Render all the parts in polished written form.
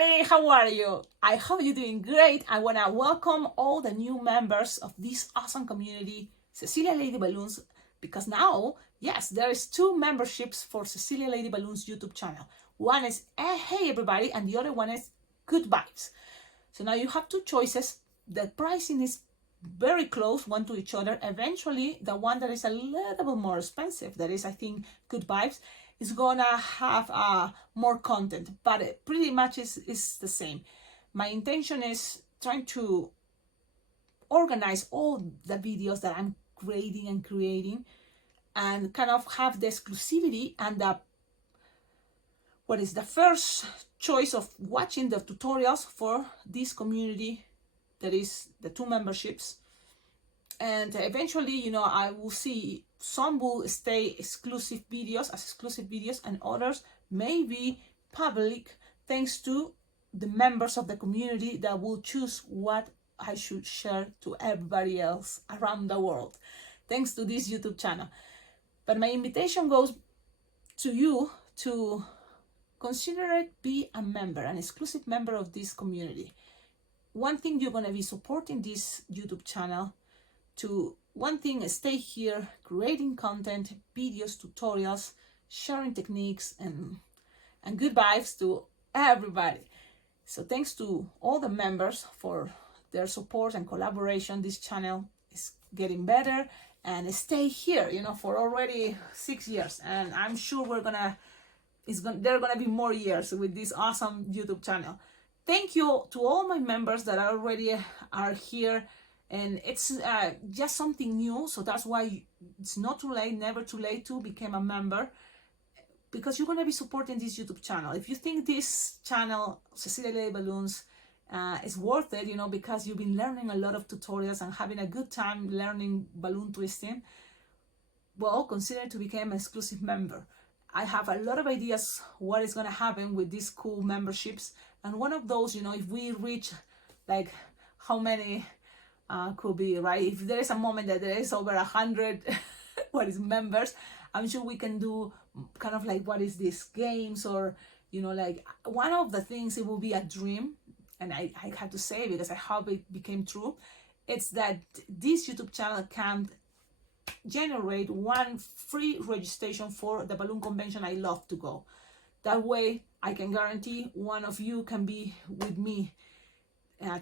everybody, how are you? I hope you're doing great. I want to welcome all the new members of this awesome community, Cecilia Lady Balloons, because now, yes, there is 2 memberships for Cecilia Lady Balloons YouTube channel. One is hey everybody, and the other one is good vibes. So now you have 2 choices. The pricing is very close one to each other. Eventually, the one that is a little bit more expensive, that is, I think, good vibes, is gonna have more content, but it pretty much is the same. My intention is trying to organize all the videos that I'm creating and kind of have the exclusivity and the first choice of watching the tutorials for this community, that is the 2 memberships. And eventually, I will see some will stay exclusive videos, and others may be public, thanks to the members of the community that will choose what I should share to everybody else around the world, thanks to this YouTube channel. But my invitation goes to you to consider it, be a member, an exclusive member of this community. One thing, you're going to be supporting this YouTube channel. One thing, stay here creating content, videos, tutorials, sharing techniques, and good vibes to everybody. So thanks to all the members for their support and collaboration. This channel is getting better, and stay here, for already 6 years, and I'm sure there are gonna be more years with this awesome YouTube channel. Thank you to all my members that already are here. And it's just something new, so that's why it's not too late, never too late to become a member, because you're going to be supporting this YouTube channel. If you think this channel, Cecilia Lady Balloons, is worth it, because you've been learning a lot of tutorials and having a good time learning balloon twisting, well, consider to become an exclusive member. I have a lot of ideas what is going to happen with these cool memberships, and one of those, if we reach, like, how many could be, right? If there is a moment that there is over 100 members, I'm sure we can do kind of like, what is this, games, or like, one of the things, it will be a dream, and I have to say, because I hope it became true, it's that this YouTube channel can generate 1 free registration for the balloon convention I love to go. That way I can guarantee one of you can be with me,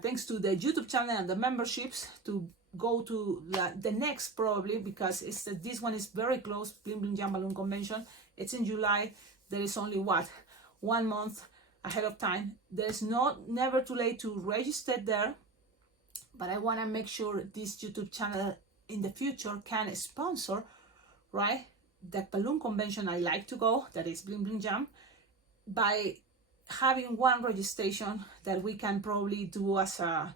thanks to the YouTube channel and the memberships, to go to the next, probably, because this one is very close. Bling Bling Jam Balloon Convention, it's in July. There is only 1 month ahead of time. There's never too late to register there, but I want to make sure this YouTube channel in the future can sponsor, right, the balloon convention I like to go, that is Bling Bling Jam, by having 1 registration that we can probably do as a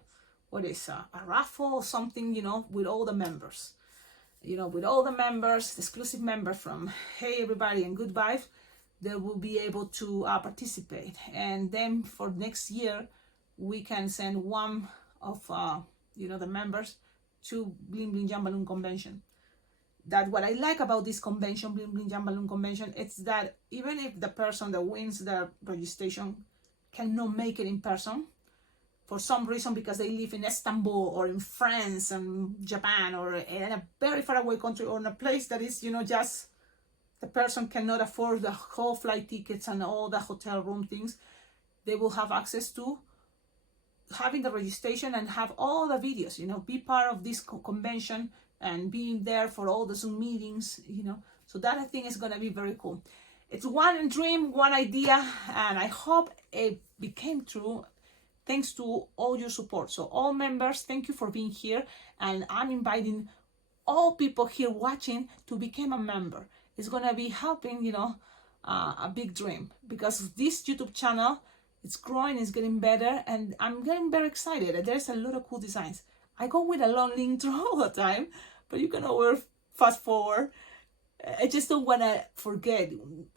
raffle or something, with all the members, the exclusive members from Hey Everybody and Good Vibes, they will be able to participate. And then for next year, we can send 1 of the members to Bling Bling Jam Balloon Convention. That what I like about this convention, Bling Bling Jam Balloon Convention, it's that even if the person that wins the registration cannot make it in person for some reason, because they live in Istanbul or in France and Japan, or in a very far away country, or in a place that is, just the person cannot afford the whole flight tickets and all the hotel room things, they will have access to having the registration and have all the videos, be part of this convention and being there for all the Zoom meetings, so that, I think, is going to be very cool. It's 1 dream, 1 idea, and I hope it became true, thanks to all your support. So all members, thank you for being here, and I'm inviting all people here watching to become a member. It's going to be helping, a big dream, because this YouTube channel, it's growing, it's getting better, and I'm getting very excited. There's a lot of cool designs. I go with a long intro all the time, but you can always fast forward. I just don't want to forget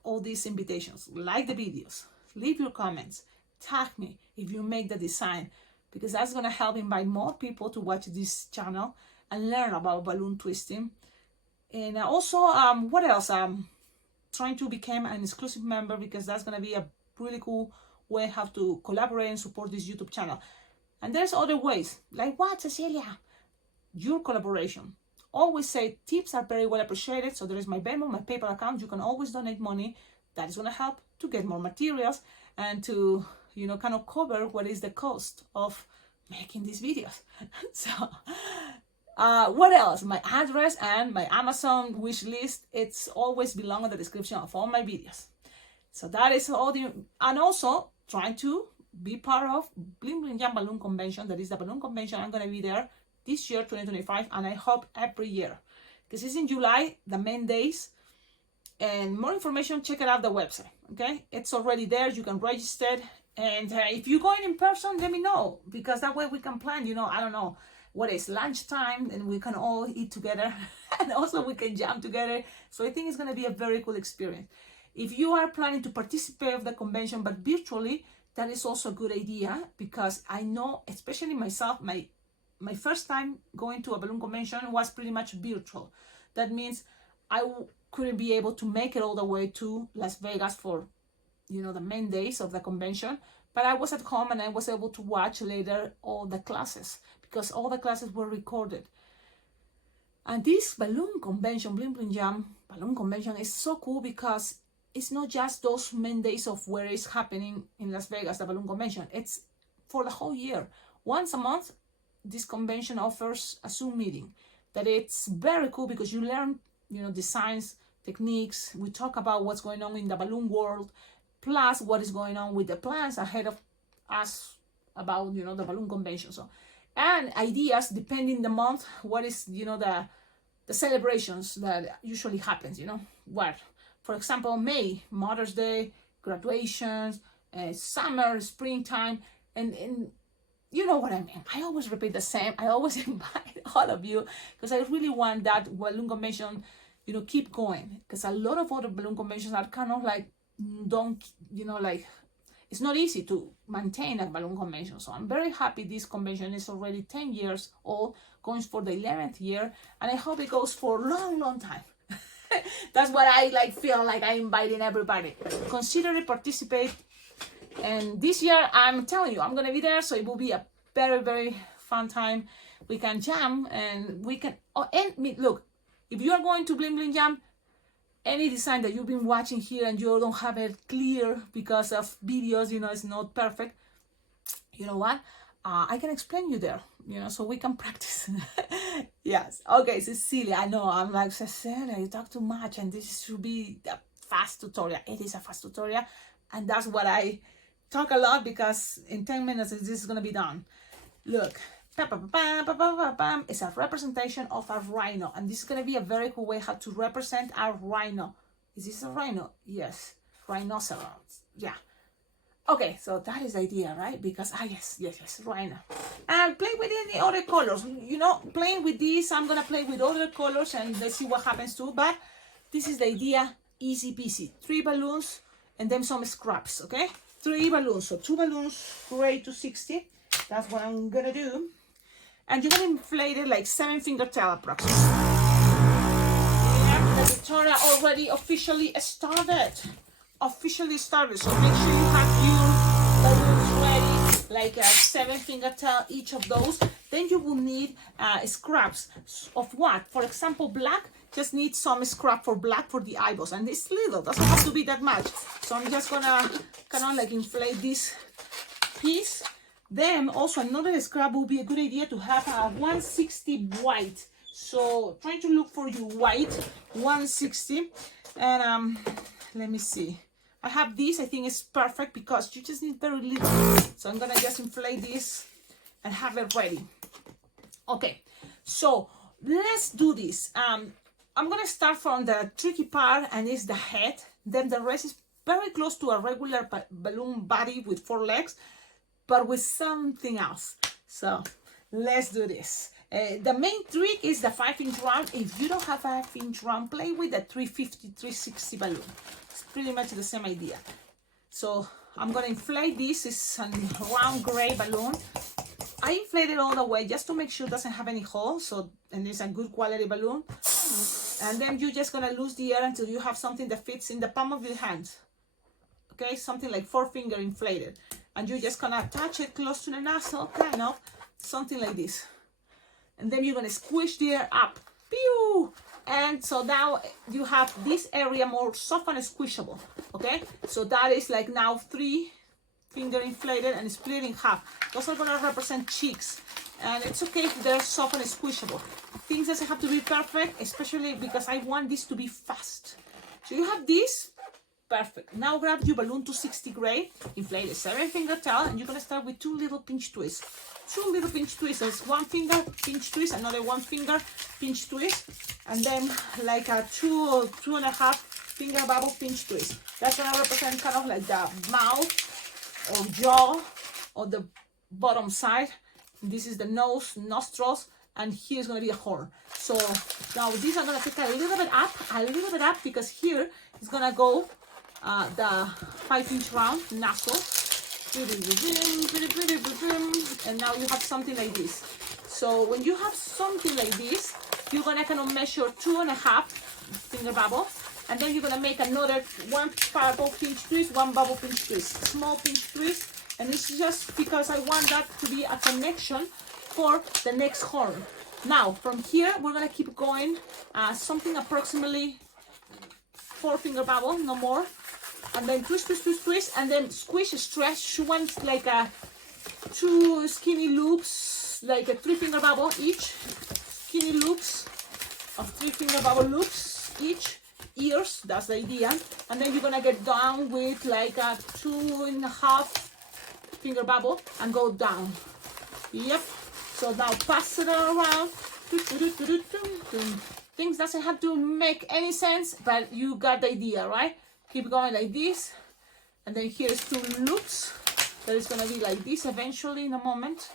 all these invitations. Like the videos, leave your comments, tag me if you make the design, because that's going to help invite more people to watch this channel and learn about balloon twisting. And also, what else? Trying to become an exclusive member, because that's going to be a really cool way how to collaborate and support this YouTube channel. And there's other ways. Like what, Cecilia? Your collaboration. Always say tips are very well appreciated. So there is my Venmo, my PayPal account. You can always donate money. That is going to help to get more materials and to, kind of cover what is the cost of making these videos. So what else? My address and my Amazon wish list, it's always belong in the description of all my videos. So that is all and also trying to be part of Bling Bling Jam Balloon Convention. That is the balloon convention. I'm going to be there this year, 2025, and I hope every year. Because it's in July, the main days. And more information, check it out the website, okay? It's already there. You can register. And if you're going in person, let me know. Because that way we can plan, I don't know, what is lunchtime, and we can all eat together. And also we can jam together. So I think it's going to be a very cool experience. If you are planning to participate of the convention, but virtually, that is also a good idea. Because I know, especially myself, my first time going to a balloon convention was pretty much virtual. That means I couldn't be able to make it all the way to Las Vegas for, the main days of the convention. But I was at home and I was able to watch later all the classes because all the classes were recorded. And this balloon convention, Bling Bling Jam balloon convention, is so cool because it's not just those main days of where it's happening in Las Vegas, the balloon convention. It's for the whole year. Once a month, this convention offers a Zoom meeting that it's very cool because you learn, designs, techniques. We talk about what's going on in the balloon world, plus what is going on with the plans ahead of us about, the balloon convention. So, and ideas depending the month, what is, the celebrations that usually happens, what, for example, May, Mother's Day, graduations, summer, springtime, and you know what I mean. I always repeat the same. I always invite all of you because I really want that balloon convention, keep going. Because a lot of other balloon conventions are kind of like, it's not easy to maintain a balloon convention. So I'm very happy this convention is already 10 years old, going for the 11th year. And I hope it goes for a long, long time. That's what I feel like I'm inviting everybody. Consider it, participate. And this year, I'm telling you, I'm going to be there. So it will be a very, very fun time. We can jam and we can... look, if you are going to Bling Bling Jam, any design that you've been watching here and you don't have it clear because of videos, it's not perfect. You know what? I can explain you there, so we can practice. Yes. Okay, Cecilia, I know. I'm like, Cecilia, you talk too much and this should be a fast tutorial. It is a fast tutorial. And that's what I talk a lot because in 10 minutes this is going to be done. Look, it's a representation of a rhino, and this is going to be a very cool way how to represent a rhino. Is this a rhino? Yes, rhinoceros. Yeah. Okay, so that is the idea, right? Because yes, rhino. And play with any other colors. Playing with this, I'm gonna play with other colors and let's see what happens too. But this is the idea, easy peasy. 3 balloons and then some scraps, okay? 3 balloons, so 2 balloons, gray to 60. That's what I'm gonna do. And you're gonna inflate it like 7-finger tail approximately. Yeah, the tutorial already officially started. So make sure you have your balloons ready, like a 7-finger tail, each of those. Then you will need scraps of what? For example, black. Just need some scrap for black for the eyeballs, and it's little, doesn't have to be that much. So I'm just gonna kind of like inflate this piece. Then also another scrap would be a good idea to have a 160 white. So try to look for your white 160, and let me see. I have this. I think it's perfect because you just need very little. So I'm gonna just inflate this and have it ready. Okay, so let's do this. I'm gonna start from the tricky part, and it's the head. Then the rest is very close to a regular balloon body with 4 legs, but with something else. So let's do this. The main trick is the 5-inch round. If you don't have a 5-inch round, play with the 350, 360 balloon. It's pretty much the same idea. So I'm gonna inflate this. It's a round gray balloon. I inflate it all the way just to make sure it doesn't have any holes, and it's a good quality balloon. And then you're just gonna lose the air until you have something that fits in the palm of your hand. okay, something like 4-finger inflated, and you're just gonna attach it close to the nozzle, kind of something like this, and then you're gonna squish the air up. Pew! And so now you have this area more soft and squishable, okay? So that is like now 3-finger inflated and split in half. Those are gonna represent cheeks, and it's okay if they're soft and squishable. Things doesn't have to be perfect, especially because I want this to be fast. So you have this, perfect. Now grab your balloon 260 gray, inflate a 7-finger tail, and you're gonna start with 2 little pinch twists. 2 little pinch twists. There's 1-finger pinch twist, another 1-finger pinch twist, and then like a 2 or 2.5-finger bubble pinch twist. That's gonna represent kind of like the mouth or jaw or the bottom side. This is the nose, nostrils, and here's gonna be a horn. So now these are gonna take a little bit up, because here is gonna go the 5-inch round nostril. And now you have something like this. So when you have something like this, you're gonna kind of measure 2.5-finger bubble, and then you're gonna make another 1 bubble pinch twist, 1 bubble pinch twist, small pinch twist, and it's just because I want that to be a connection for the next horn. Now from here we're gonna keep going, something approximately 4-finger bubble, no more, and then twist, and then squish, stretch. Once like a 2 skinny loops, like a 3-finger bubble each, skinny loops of 3-finger bubble loops each, ears, that's the idea. And then you're gonna get down with like a 2.5-finger bubble and go down. Yep. So now pass it around. Things doesn't have to make any sense, but you got the idea, right? Keep going like this, and then here's 2 loops that is gonna be like this eventually in a moment.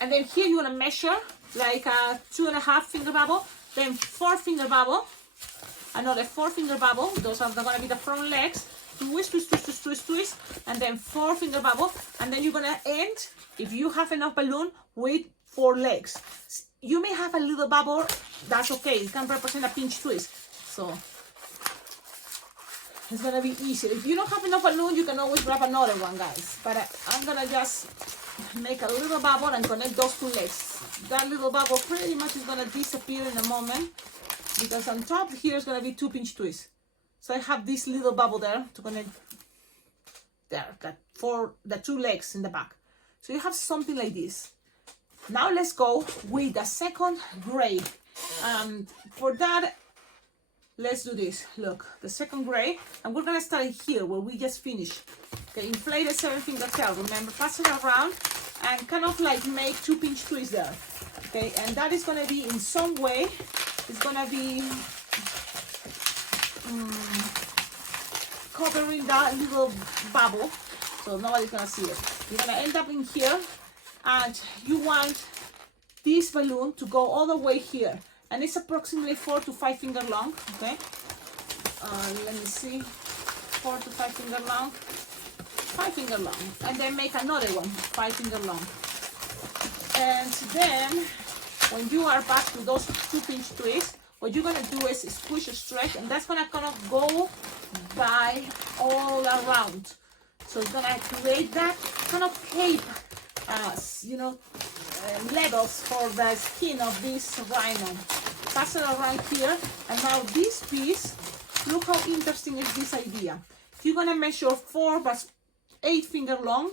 And then here you're gonna measure like a 2.5-finger bubble, then 4-finger bubble, another 4-finger bubble. Those are gonna be the front legs. Twist, and then 4-finger bubble, and then you're gonna end, if you have enough balloon, with 4 legs. You may have a little bubble, that's okay, it can represent a pinch twist, so it's gonna be easy. If you don't have enough balloon, you can always grab another one, guys, but I'm gonna just make a little bubble and connect those 2 legs. That little bubble pretty much is gonna disappear in a moment, because on top here is gonna be 2 pinch twists. So I have this little bubble there to connect there, that for the 2 legs in the back. So you have something like this. Now let's go with the second gray. For that, let's do this. Look, the second gray, and we're gonna start here where we just finished. Okay, inflate a 7-finger tail. Remember, pass it around and kind of like make 2 pinch twists there. Okay, and that is gonna be in some way, it's gonna be covering that little bubble, so nobody's gonna see it. You're gonna end up in here, and you want this balloon to go all the way here, and it's approximately 4 to 5 finger long. Okay, let me see, 4 to 5 finger long, 5 finger long, and then make another one 5 finger long. And then when you are back to those 2 pinch twists, what you're gonna do is squish or stretch, and that's gonna kind of go by all around. So it's gonna create that kind of cape, levels for the skin of this rhino. Pass it around here, and now this piece, look how interesting is this idea. You're gonna measure 4 but 8 finger long,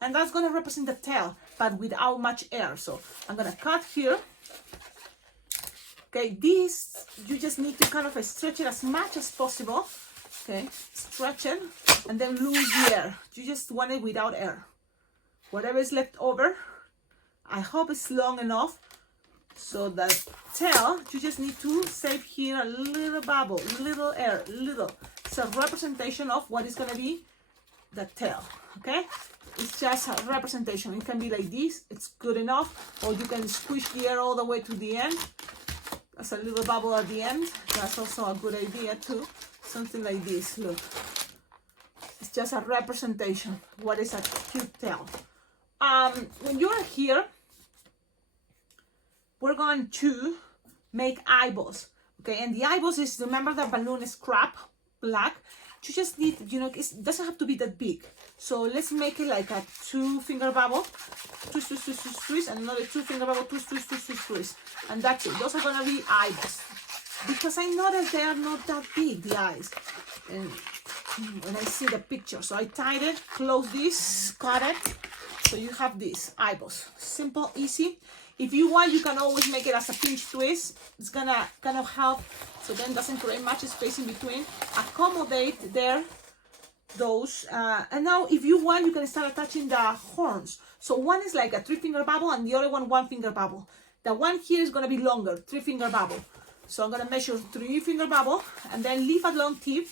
and that's gonna represent the tail, but without much air. So I'm gonna cut here. Okay, this, you just need to kind of stretch it as much as possible. Okay, stretch it, and then lose the air. You just want it without air. Whatever is left over, I hope it's long enough. So the tail, you just need to save here a little bubble, little air, little. It's a representation of what is gonna be the tail, okay? It's just a representation. It can be like this, it's good enough, or you can squish the air all the way to the end. There's a little bubble at the end. That's also a good idea too. Something like this, look. It's just a representation. What is a cute tail? When you're here, we're going to make eyeballs. Okay, and the eyeballs is, remember the balloon is crap, black, you just need, you know, it doesn't have to be that big. So let's make it like a 2-finger bubble. Twist, twist, twist, twist, twist, and another 2-finger bubble. Twist, twist, twist, twist, twist. And that's it. Those are gonna be eyeballs. Because I noticed they are not that big, the eyes. And when I see the picture. So I tied it, close this, cut it. So you have these eyeballs. Simple, easy. If you want, you can always make it as a pinch twist. It's gonna kind of help, so then doesn't create much space in between. Accommodate there, those. And now if you want, you can start attaching the horns. So one is like a 3-finger bubble and the other one 1-finger bubble. The one here is gonna be longer, 3-finger bubble. So I'm gonna measure 3-finger bubble and then leave a long tip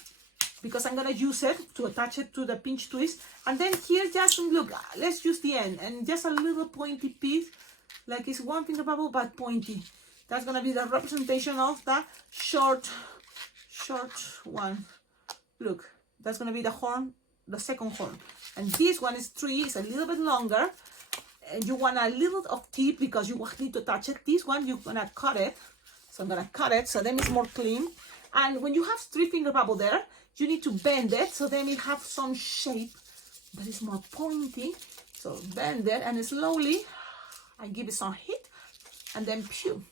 because I'm gonna use it to attach it to the pinch twist. And then here, just look, let's use the end and just a little pointy piece, like it's 1-finger bubble but pointy. That's gonna be the representation of the short one. Look, that's gonna be the horn, the second horn. And this one is 3, it's a little bit longer. And you want a little of tip because you need to touch it. This one, you're gonna cut it. So I'm gonna cut it so then it's more clean. And when you have 3-finger bubble there, you need to bend it so then it have some shape, but it's more pointy. So bend it and slowly I give it some heat and then pew.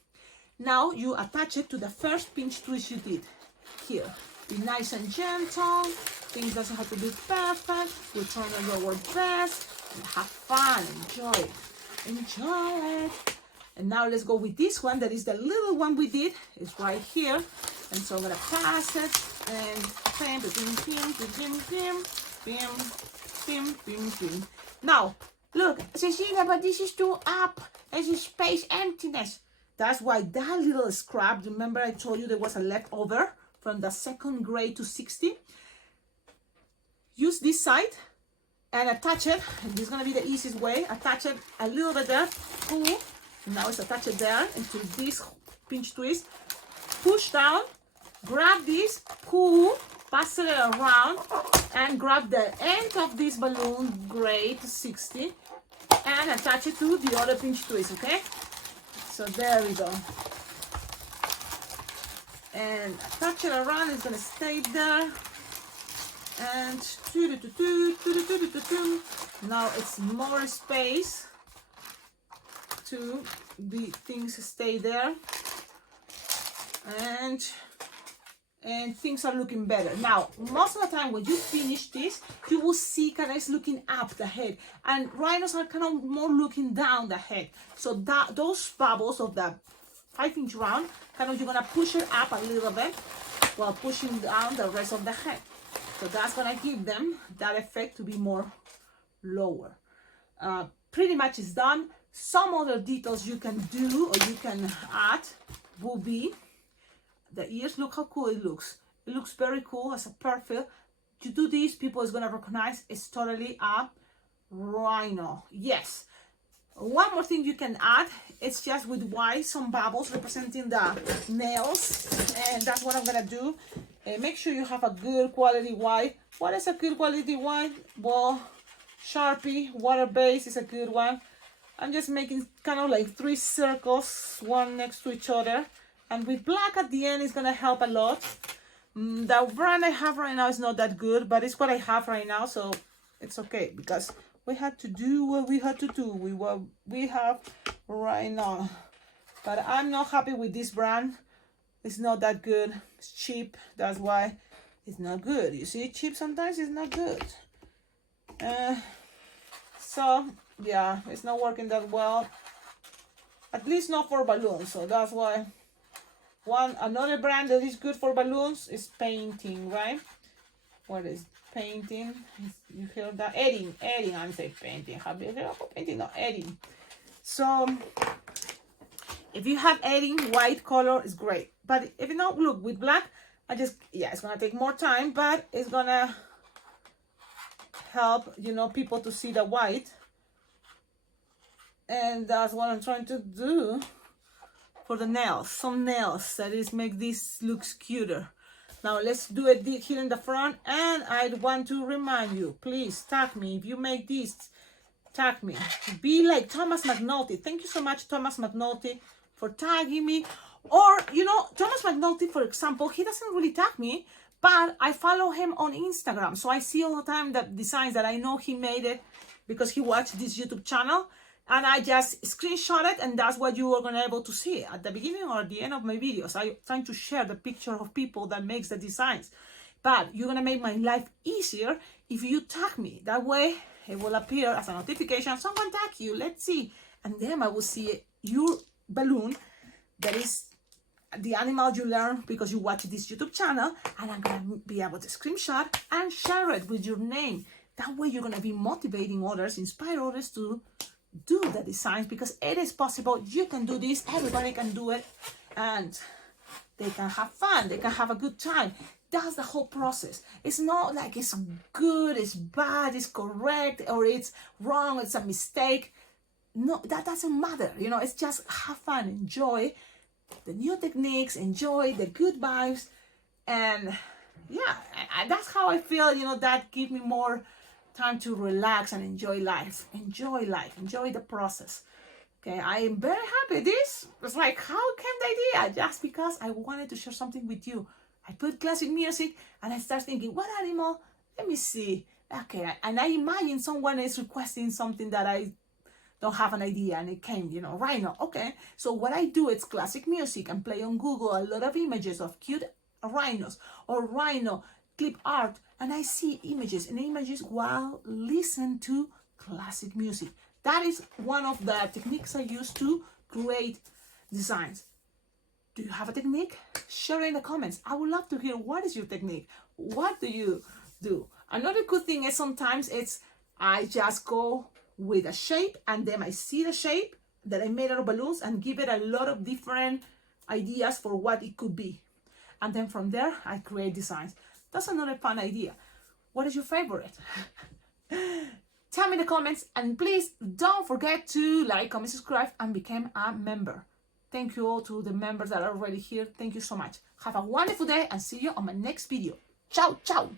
Now you attach it to the first pinch twist you did here. Be nice and gentle. Things doesn't have to be perfect. We're trying to do our best. Have fun. Enjoy it. Enjoy it. And now let's go with this one. That is the little one we did. It's right here. And so I'm gonna pass it and bam, bim, bim, bim, bim, bim, bim, bim, bim. Now, look, Cecilia, but this is too up. There's a space emptiness. That's why that little scrap, remember I told you there was a leftover from the 2nd grade to 60? Use this side and attach it. This is gonna be the easiest way. Attach it a little bit there. Pull. Now it's attached there into this pinch twist. Push down, grab this, pull, pass it around, and grab the end of this balloon, grade 60, and attach it to the other pinch twist, okay? So there we go. And attach it around, it's gonna stay there. And now it's more space to the things stay there. And things are looking better. Now, most of the time when you finish this, you will see kind of it's looking up the head, and rhinos are kind of more looking down the head. So that those bubbles of the 5-inch round, kind of you're gonna push it up a little bit while pushing down the rest of the head. So that's gonna give them that effect to be more lower. Pretty much is done. Some other details you can do or you can add will be the ears. Look how cool it looks. It looks very cool as a perfect. To do this, people is gonna recognize it's totally a rhino. Yes. One more thing you can add, it's just with white, some bubbles representing the nails, and that's what I'm gonna do. Make sure you have a good quality white. What is a good quality white? Well, Sharpie, water base is a good one. I'm just making kind of like 3 circles, one next to each other. And with black at the end is gonna help a lot. The brand I have right now is not that good, but it's what I have right now, so it's okay because we had to do what we had to do with what we have right now. But I'm not happy with this brand. It's not that good. It's cheap. That's why it's not good. You see, cheap sometimes is not good. So yeah, it's not working that well. At least not for balloons. So that's why. Another brand that is good for balloons is painting, right? What is painting? You hear that? Edding. I'm saying painting. Have you heard of painting? No, edding. So if you have edding, white color is great. But if you don't, look, with black, it's gonna take more time, but it's gonna help, people to see the white. And that's what I'm trying to do for the nails. Some nails that is make this look cuter. Now let's do it here in the front, and I want to remind you, please tag me if you make this. Tag me. Be like Thomas McNulty. Thank you so much, Thomas McNulty, for tagging me. Or Thomas McNulty, for example, he doesn't really tag me, But I follow him on Instagram, so I see all the time the designs that I know he made it because he watched this YouTube channel, and I just screenshot it, and that's what you are gonna be able to see at the beginning or at the end of my videos. I'm trying to share the picture of people that makes the designs. But you're gonna make my life easier if you tag me. That way it will appear as a notification. Someone tag you, let's see. And then I will see your balloon that is the animal you learn because you watch this YouTube channel, and I'm gonna be able to screenshot and share it with your name. That way you're gonna be motivating others, inspire others to do the designs, because it is possible. You can do this, everybody can do it, and they can have fun, they can have a good time. That's the whole process. It's not like it's good, it's bad, it's correct, or it's wrong, it's a mistake. No, that doesn't matter. You know, it's just have fun, enjoy the new techniques, enjoy the good vibes, and yeah, and that's how I feel. You know, that give me more time to relax and enjoy life, enjoy the process. Okay, I am very happy. This was like, how came the idea? Just because I wanted to share something with you. I put classic music and I start thinking, what animal? Let me see. Okay, and I imagine someone is requesting something that I don't have an idea, and it came, you know, rhino. Okay, so what I do is classic music and play on Google a lot of images of cute rhinos or rhino clip art, and I see images while listen to classic music. That is one of the techniques I use to create designs. Do you have a technique? Share it in the comments. I would love to hear, what is your technique? What do you do? Another good thing is sometimes I just go with a shape, and then I see the shape that I made out of balloons and give it a lot of different ideas for what it could be. And then from there, I create designs. That's another fun idea. What is your favorite? Tell me in the comments, and please don't forget to like, comment, subscribe, and become a member. Thank you all to the members that are already here. Thank you so much. Have a wonderful day, and see you on my next video. Ciao, ciao.